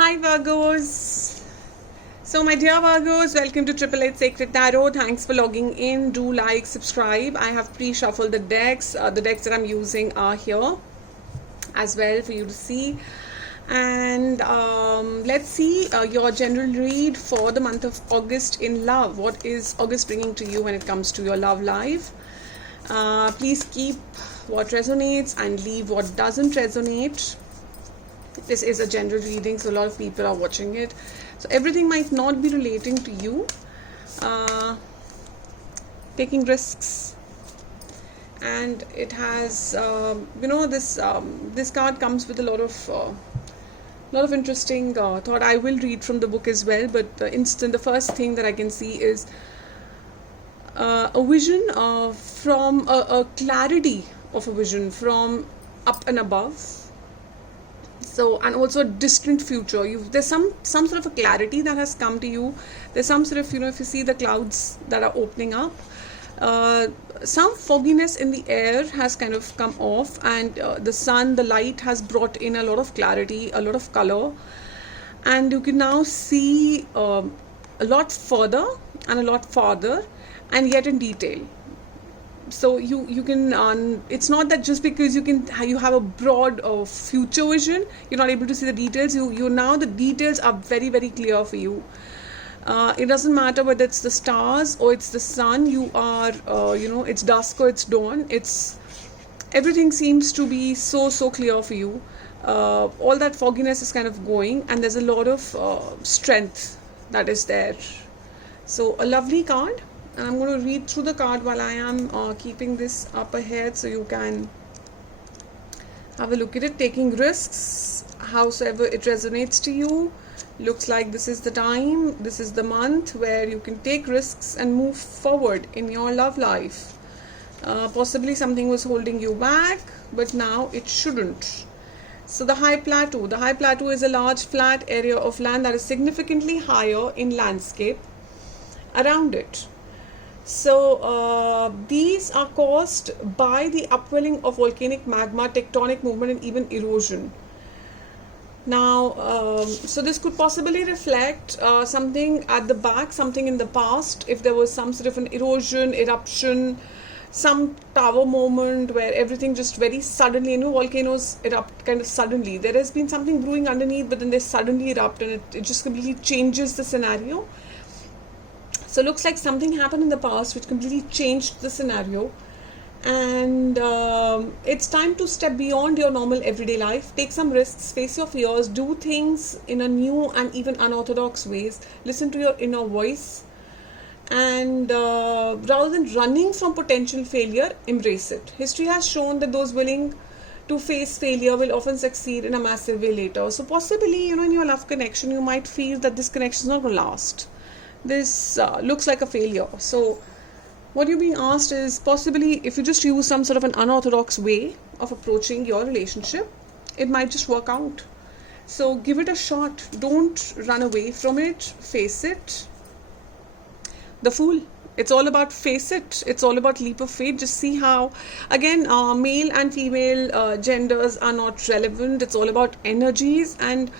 Hi Virgos. So my dear Virgos, welcome to Triple Eight Sacred Tarot. Thanks for logging in. Do like, subscribe. I have pre-shuffled the decks. The decks that I'm using are here as well for you to see. And let's see your general read for the month of August in love. What is August bringing to you when it comes to your love life? Please keep what resonates and leave what doesn't resonate. This is a general reading, so a lot of people are watching it. So everything might not be relating to you. Taking risks. And it has, this card comes with a lot of interesting thought. I will read from the book as well, but the first thing that I can see is a vision from a clarity of a vision from up and above. So, and also a distant future. There's some sort of a clarity that has come to you. There's some sort of, if you see the clouds that are opening up, some fogginess in the air has kind of come off, and the sun, the light has brought in a lot of clarity, a lot of color, and you can now see a lot further and a lot farther, and yet in detail. So you can it's not that just because you have a broad future vision, you're not able to see the details. You now the details are very, very clear for you. It doesn't matter whether it's the stars or it's the sun. You are it's dusk or it's dawn. Everything seems to be so clear for you. All that fogginess is kind of going, and there's a lot of strength that is there. So a lovely card. And I'm going to read through the card while I am keeping this up ahead, so you can have a look at it. Taking risks, howsoever it resonates to you. Looks like this is the time, this is the month where you can take risks and move forward in your love life. Possibly something was holding you back, but now it shouldn't. So the high plateau is a large flat area of land that is significantly higher in landscape around it. So these are caused by the upwelling of volcanic magma, tectonic movement, and even erosion. Now, so this could possibly reflect something at the back, something in the past. If there was some sort of an erosion, eruption, some tower moment where everything just very suddenly, volcanoes erupt kind of suddenly. There has been something brewing underneath, but then they suddenly erupt, and it just completely changes the scenario. So it looks like something happened in the past which completely changed the scenario, and it's time to step beyond your normal everyday life, take some risks, face your fears, do things in a new and even unorthodox ways, listen to your inner voice, and rather than running from potential failure, embrace it. History has shown that those willing to face failure will often succeed in a massive way later. So possibly, in your love connection, you might feel that this connection is not going to last. This looks like a failure. So what you're being asked is, possibly if you just use some sort of an unorthodox way of approaching your relationship, it might just work out. So give it a shot. Don't run away from it. Face it. The Fool. It's all about face it. It's all about leap of faith. Just see how, again, male and female genders are not relevant. It's all about energies. And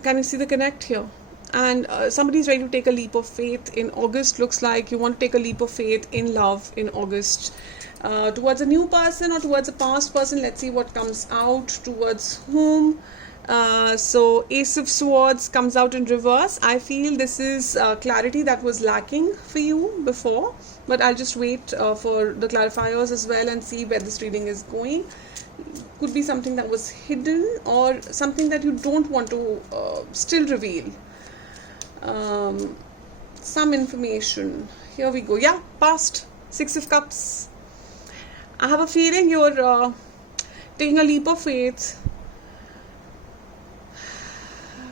can you see the connect here? And somebody's ready to take a leap of faith in August. Looks like you want to take a leap of faith in love in August. Towards a new person or towards a past person. Let's see what comes out. Towards whom? So Ace of Swords comes out in reverse. I feel this is clarity that was lacking for you before. But I'll just wait for the clarifiers as well and see where this reading is going. Could be something that was hidden or something that you don't want to still reveal. Some information. Here we go. Yeah, past. Six of Cups. I have a feeling you're taking a leap of faith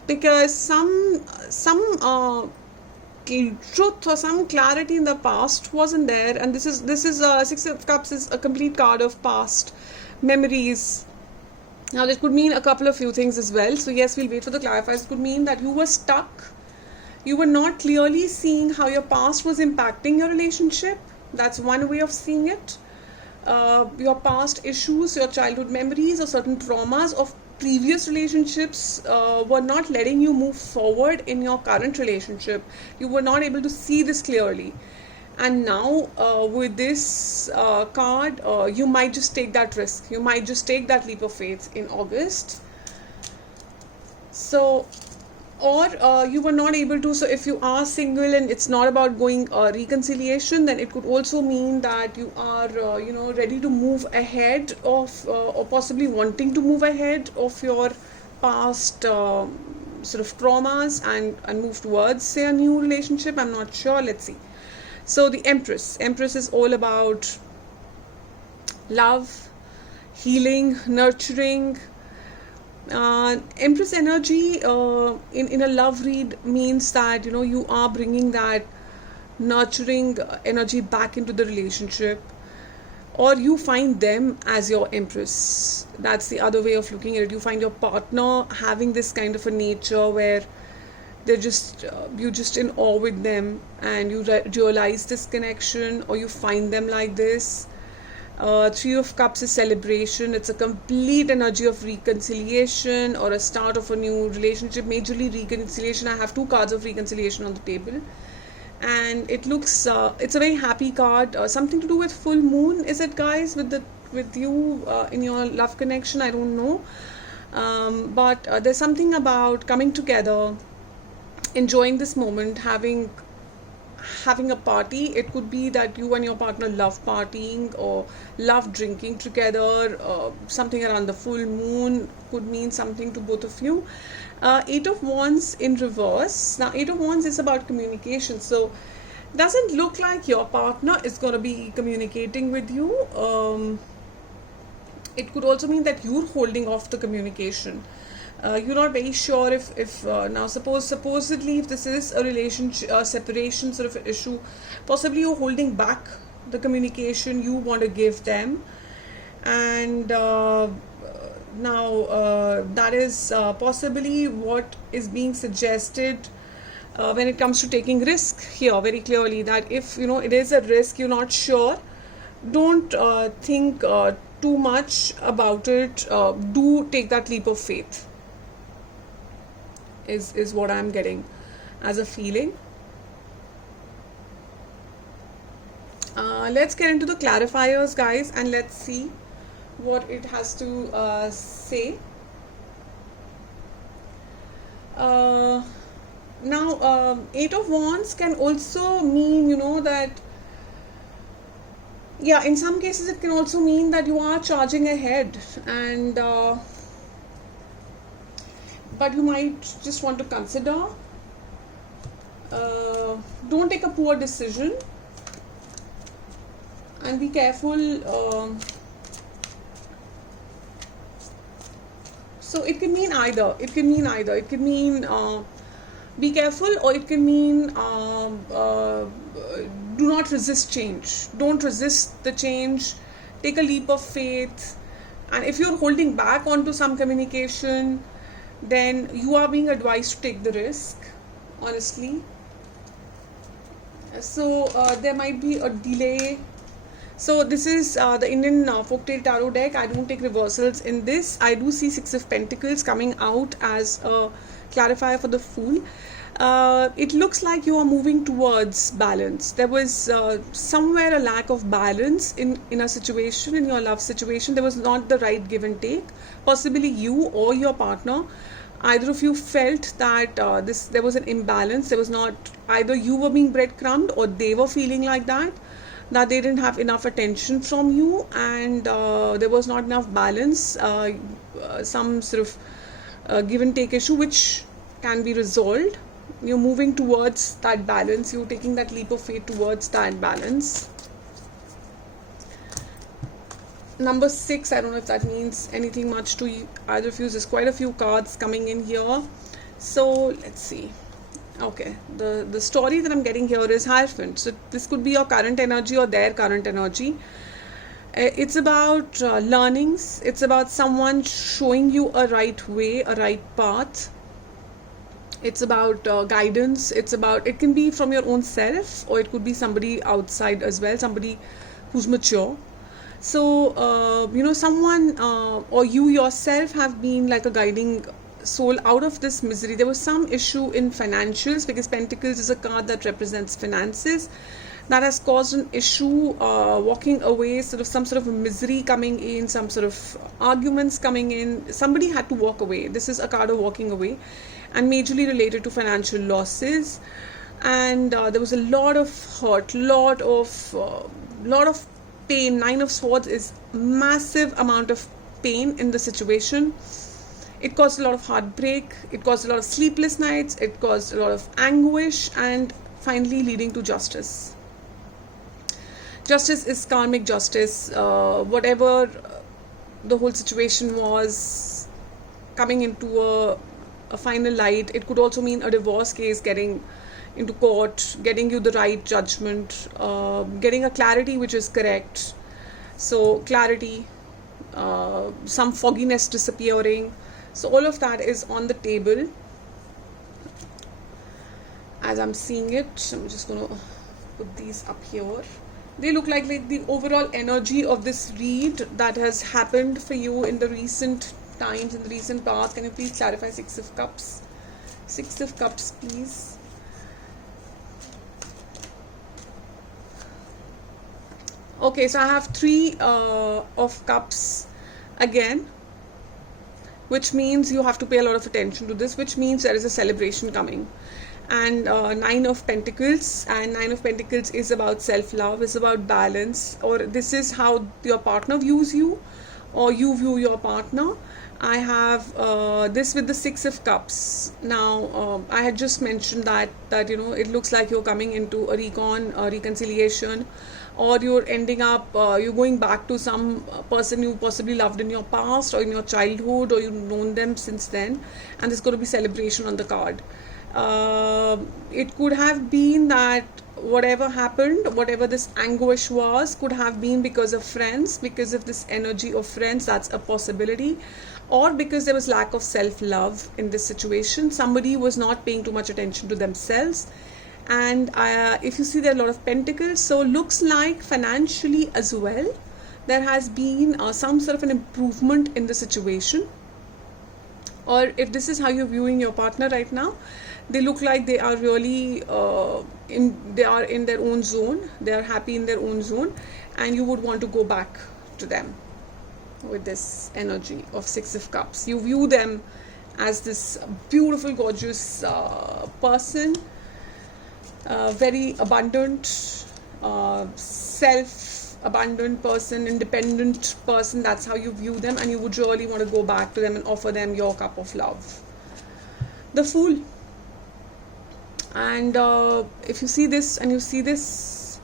because some truth or some clarity in the past wasn't there, and this is Six of Cups is a complete card of past memories. Now this could mean a couple of few things as well. So yes, we'll wait for the clarifiers. It could mean that you were stuck. You were not clearly seeing how your past was impacting your relationship. That's one way of seeing it. your past issues, your childhood memories, or certain traumas of previous relationships were not letting you move forward in your current relationship. You were not able to see this clearly. And now, with this card, you might just take that risk. You might just take that leap of faith in August. So, or you were not able to. So if you are single and it's not about going reconciliation, then it could also mean that you are ready to move ahead of or possibly wanting to move ahead of your past sort of traumas and move towards, say, a new relationship. I'm not sure. Let's see. So the Empress is all about love, healing, nurturing. Empress energy in a love read means that you are bringing that nurturing energy back into the relationship, or you find them as your Empress. That's the other way of looking at it. You find your partner having this kind of a nature where they're just you're just in awe with them, and you realize this connection, or you find them like this. Three of Cups is celebration. It's a complete energy of reconciliation or a start of a new relationship. Majorly reconciliation. I have two cards of reconciliation on the table, and it looks it's a very happy card. Something to do with full moon, is it, guys? With you in your love connection, I don't know, but there's something about coming together, enjoying this moment, having a party. It could be that you and your partner love partying or love drinking together. Something around the full moon could mean something to both of you. Eight of Wands in reverse. Now, Eight of Wands is about communication, so doesn't look like your partner is going to be communicating with you. It could also mean that you're holding off the communication. You're not very sure if now supposedly if this is a relationship separation sort of issue, possibly you're holding back the communication you want to give them, and now that is possibly what is being suggested when it comes to taking risk here, very clearly, that if it is a risk, you're not sure, don't think too much about it. Do take that leap of faith, is what I'm getting as a feeling. Let's get into the clarifiers, guys, and let's see what it has to say. Now, Eight of Wands can also mean, that, yeah, in some cases it can also mean that you are charging ahead, and but you might just want to consider. Don't take a poor decision, and be careful. So it can mean either. It can mean be careful, or it can mean do not resist change. Don't resist the change. Take a leap of faith. And if you're holding back onto some communication, then you are being advised to take the risk, honestly. So there might be a delay. So this is the Indian Folktale Tarot deck. I don't take reversals in this. I do see Six of Pentacles coming out as a clarifier for the Fool. It looks like you are moving towards balance. There was somewhere a lack of balance in a situation, in your love situation. There was not the right give and take. Possibly you or your partner, either of you felt that there was an imbalance. There was not, either you were being breadcrumbed or they were feeling like that they didn't have enough attention from you, and there was not enough balance. Some sort of give and take issue which can be resolved. You're moving towards that balance. You're taking that leap of faith towards that balance. Number 6, I don't know if that means anything much to you, either of you. There's quite a few cards coming in here. So let's see. Okay, the story that I'm getting here is Hierophant. So this could be your current energy or their current energy. It's about learnings. It's about someone showing you a right way, a right path. It's about guidance. It can be from your own self, or it could be somebody outside as well, somebody who's mature. So someone or you yourself have been like a guiding soul out of this misery. There was some issue in financials, because Pentacles is a card that represents finances, that has caused an issue, walking away, sort of some sort of a misery coming in, some sort of arguments coming in. Somebody had to walk away. This is a card of walking away, and majorly related to financial losses. And there was a lot of hurt, lot of pain. Nine of Swords is massive amount of pain in the situation. It caused a lot of heartbreak, it caused a lot of sleepless nights, it caused a lot of anguish, and finally leading to justice. Justice is karmic justice. Whatever the whole situation was, coming into a final light. It could also mean a divorce case getting into court, getting you the right judgment, getting a clarity which is correct. So clarity, some fogginess disappearing. So all of that is on the table as I'm seeing it. I'm just going to put these up here. They look like the overall energy of this read that has happened for you in the recent times, in the recent past. Can you please clarify? Six of Cups. Six of Cups, please. Okay, so I have Three of Cups again, which means you have to pay a lot of attention to this, which means there is a celebration coming. And Nine of Pentacles, and Nine of Pentacles is about self-love, is about balance, or this is how your partner views you, or you view your partner. I have this with the Six of Cups. Now I had just mentioned that it looks like you're coming into a reconciliation, or you're ending up you're going back to some person you possibly loved in your past or in your childhood, or you've known them since then, and there's going to be celebration on the card. It could have been that whatever happened, whatever this anguish was, could have been because of friends, because of this energy of friends. That's a possibility. Or because there was lack of self-love in this situation. Somebody was not paying too much attention to themselves. And if you see, there are a lot of pentacles, so looks like financially as well there has been some sort of an improvement in the situation. Or if this is how you're viewing your partner right now, they look like they are really in their own zone. They are happy in their own zone, and you would want to go back to them with this energy of Six of Cups. You view them as this beautiful, gorgeous person, very abundant, self-abundant person, independent person. That's how you view them, and you would really want to go back to them and offer them your cup of love. The Fool. And if you see this and you see this,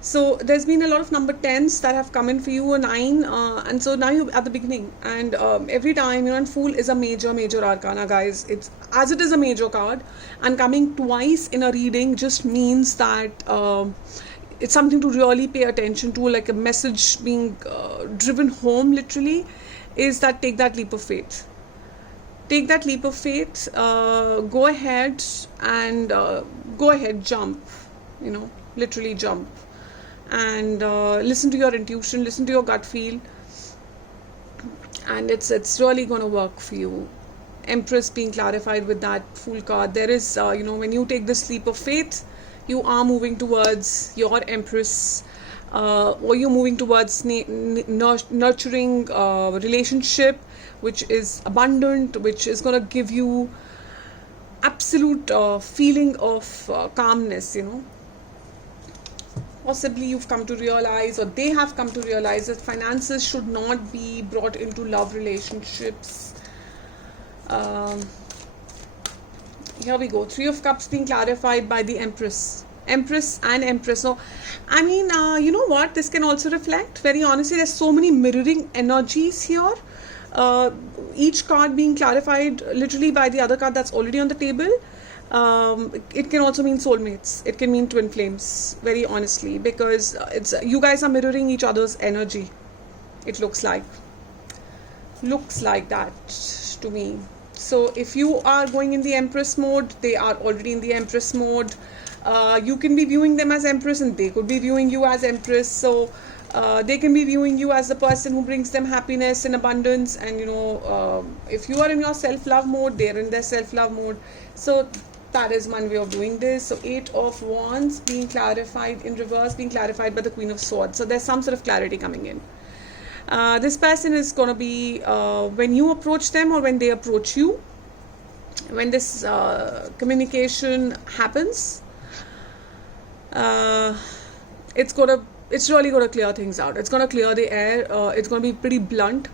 so there's been a lot of number 10s that have come in for you, a 9, and so now you're at the beginning. And every time, and Fool is a major arcana, guys. It's as it is a major card, and coming twice in a reading just means that it's something to really pay attention to, like a message being driven home literally, is that take that leap of faith. Take that leap of faith, go ahead and jump, literally jump, and listen to your intuition, listen to your gut feel, and it's really going to work for you. Empress being clarified with that Fool card. There is, when you take this leap of faith, you are moving towards your Empress, or you're moving towards nurturing relationship, which is abundant, which is going to give you absolute feeling of calmness. Possibly you've come to realize, or they have come to realize, that finances should not be brought into love relationships. Here we go. Three of Cups being clarified by the Empress and Empress. So I mean, you know what, this can also reflect, very honestly, there's so many mirroring energies here. Each card being clarified literally by the other card that's already on the table. It can also mean soulmates, it can mean twin flames, very honestly, because it's you guys are mirroring each other's energy. It looks like that to me. So if you are going in the Empress mode, they are already in the Empress mode. You can be viewing them as Empress, and they could be viewing you as Empress. So They can be viewing you as the person who brings them happiness and abundance, and if you are in your self-love mode, they're in their self-love mode. So that is one way of doing this. So 8 of Wands being clarified in reverse, being clarified by the Queen of Swords. So there's some sort of clarity coming in. This person is going to be when you approach them or when they approach you, when this communication happens, it's really going to clear things out. It's going to clear the air. It's going to be pretty blunt.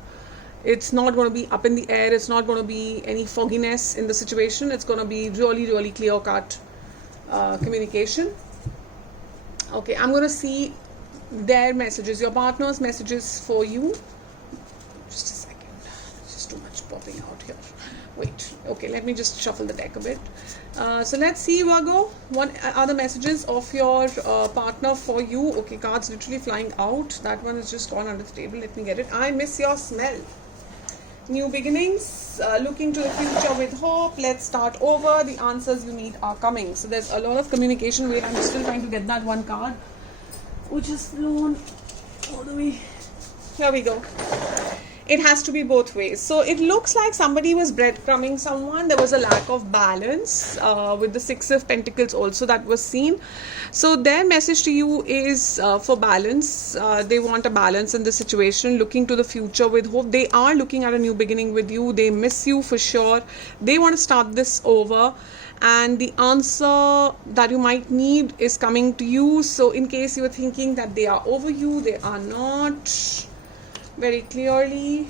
It's not going to be up in the air. It's not going to be any fogginess in the situation. It's going to be really, really clear cut communication. Okay, I'm going to see their messages, your partner's messages for you. Just a second. There's just too much popping out here. Wait. Okay, let me just shuffle the deck a bit. So let's see, Virgo, what are the messages of your partner for you? Okay, cards literally flying out. That one has just gone under the table. Let me get it. I miss your smell. New beginnings, looking to the future with hope. Let's start over. The answers you need are coming. So there's a lot of communication. Wait, I'm still trying to get that one card, which is flown all the way. Here we go. It has to be both ways. So it looks like somebody was breadcrumbing someone. There was a lack of balance with the Six of Pentacles also that was seen. So their message to you is for balance. They want a balance in the situation, looking to the future with hope. They are looking at a new beginning with you. They miss you for sure. They want to start this over. And the answer that you might need is coming to you. So in case you are thinking that they are over you, they are not. Very clearly.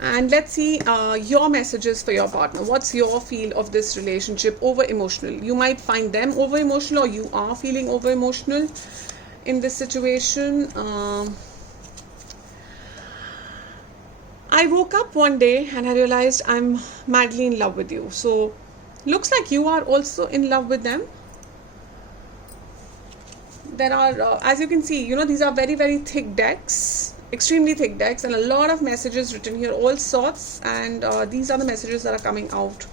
And let's see your messages for your partner. What's your feel of this relationship? Over emotional. You might find them over emotional, or you are feeling over emotional in this situation. I woke up one day and I realized I'm madly in love with you. So looks like you are also in love with them. There are, as you can see, these are very, very thick decks, extremely thick decks, and a lot of messages written here, all sorts. And these are the messages that are coming out.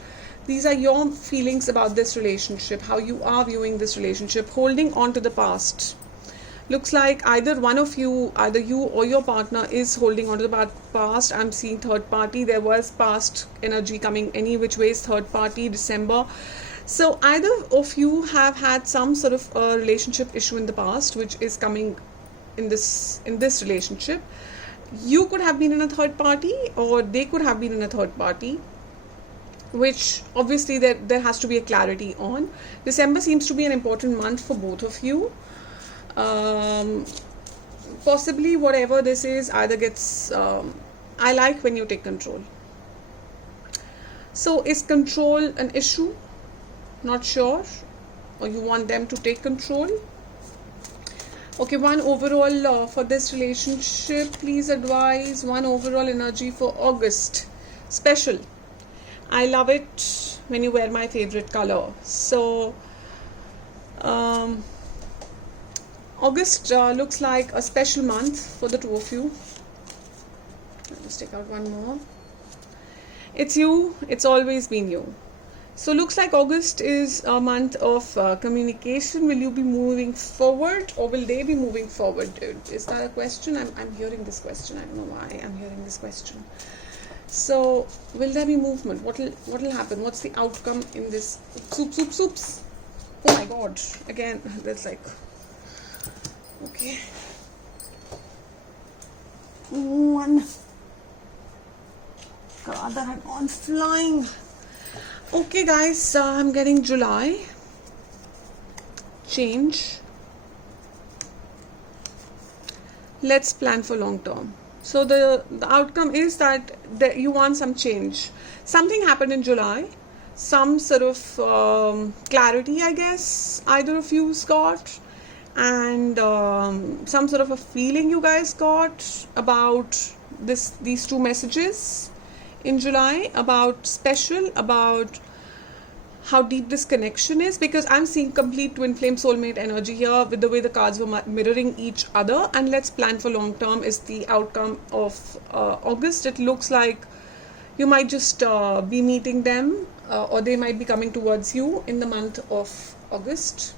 These are your feelings about this relationship, how you are viewing this relationship, holding on to the past. Looks like either one of you, either you or your partner, is holding on to the past. I'm seeing third party. There was past energy coming any which ways, third party, December. So either of you have had some sort of a relationship issue in the past, which is coming in this relationship. You could have been in a third party, or they could have been in a third party, which obviously there has to be a clarity on. December seems to be an important month for both of you. Possibly whatever this is either gets, I like when you take control. So is control an issue? Not sure, or you want them to take control? Okay, one overall for this relationship, please advise one overall energy for August. Special. I love it when you wear my favorite color. So August looks like a special month for the two of you. I'll just take out one more. It's you. It's always been you. So looks like August is a month of communication. Will you be moving forward, or will they be moving forward? Is that a question? I'm hearing this question. I don't know why I'm hearing this question. So will there be movement? What will happen? What's the outcome in this? Soups. Oh my God! Again, that's like, okay. One card that had gone flying. Okay guys, I'm getting July, change, let's plan for long term. So the outcome is that you want some change. Something happened in July, some sort of clarity, I guess, either of you's got, and some sort of a feeling you guys got about these two messages in July, about special, about how deep this connection is, because I'm seeing complete twin flame soulmate energy here with the way the cards were mirroring each other. And let's plan for long term is the outcome of August. It looks like you might just be meeting them, or they might be coming towards you in the month of August,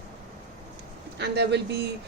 and there will be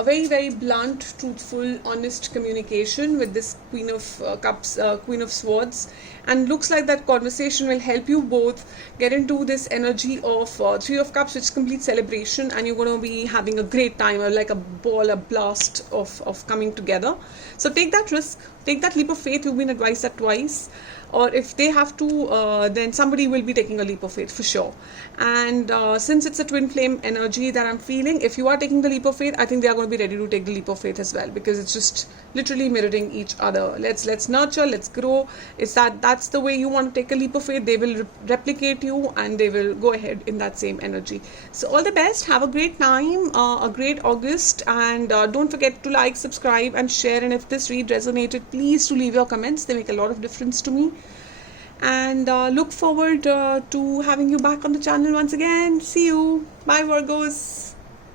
a very, very blunt, truthful, honest communication with this Queen of Cups, Queen of Swords, and looks like that conversation will help you both get into this energy of Three of Cups, which is complete celebration, and you're going to be having a great time, or like a ball, a blast of coming together. So take that risk, take that leap of faith. You've been advised that twice. Or if they have to, then somebody will be taking a leap of faith for sure. And since it's a twin flame energy that I'm feeling, if you are taking the leap of faith, I think they are going to be ready to take the leap of faith as well, because it's just literally mirroring each other. Let's nurture, let's grow. It's that's the way you want to take a leap of faith. They will replicate you, and they will go ahead in that same energy. So all the best. Have a great time, a great August, and don't forget to like, subscribe, and share. And if this read resonated, please do leave your comments. They make a lot of difference to me. And look forward to having you back on the channel once again. See you. Bye, Virgos.